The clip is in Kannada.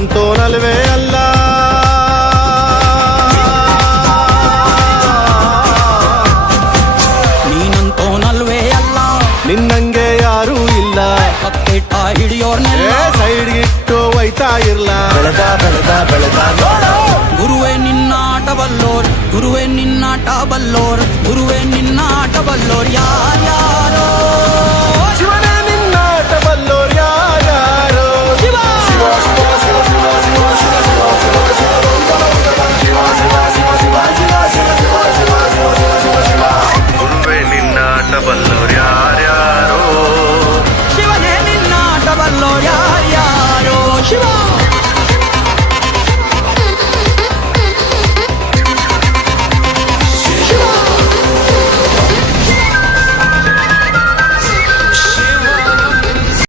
ನೀನಂತೋನಲ್ವೇ ಅಲ್ಲ. ನೀನಂತೋನಲ್ವೇ ಅಲ್ಲ, ನಿನ್ನಂಗೆ ಯಾರೂ ಇಲ್ಲ. ಕಕ್ಕಿಟ್ಟ ಹಿಡಿಯೋರ್ನೆಲ್ಲ ಸೈಡ್ಗಿಟ್ಟು ಒಯ್ತಾ ಇರ್ಲ. ಬೆಳೆದ ಬೆಳೆದ ಬೆಳೆದ ನೋಡು. ಗುರುವೇ ನಿನ್ನಾಟ ಬಲ್ಲೋರ್, ಗುರುವೇ ನಿನ್ನಾಟ ಬಲ್ಲೋರ್, ಗುರುವೇ ನಿನ್ನಾಟ ಬಲ್ಲೋರ್ ಯಾರ್ಯಾರೋ. ಶಿವನೇ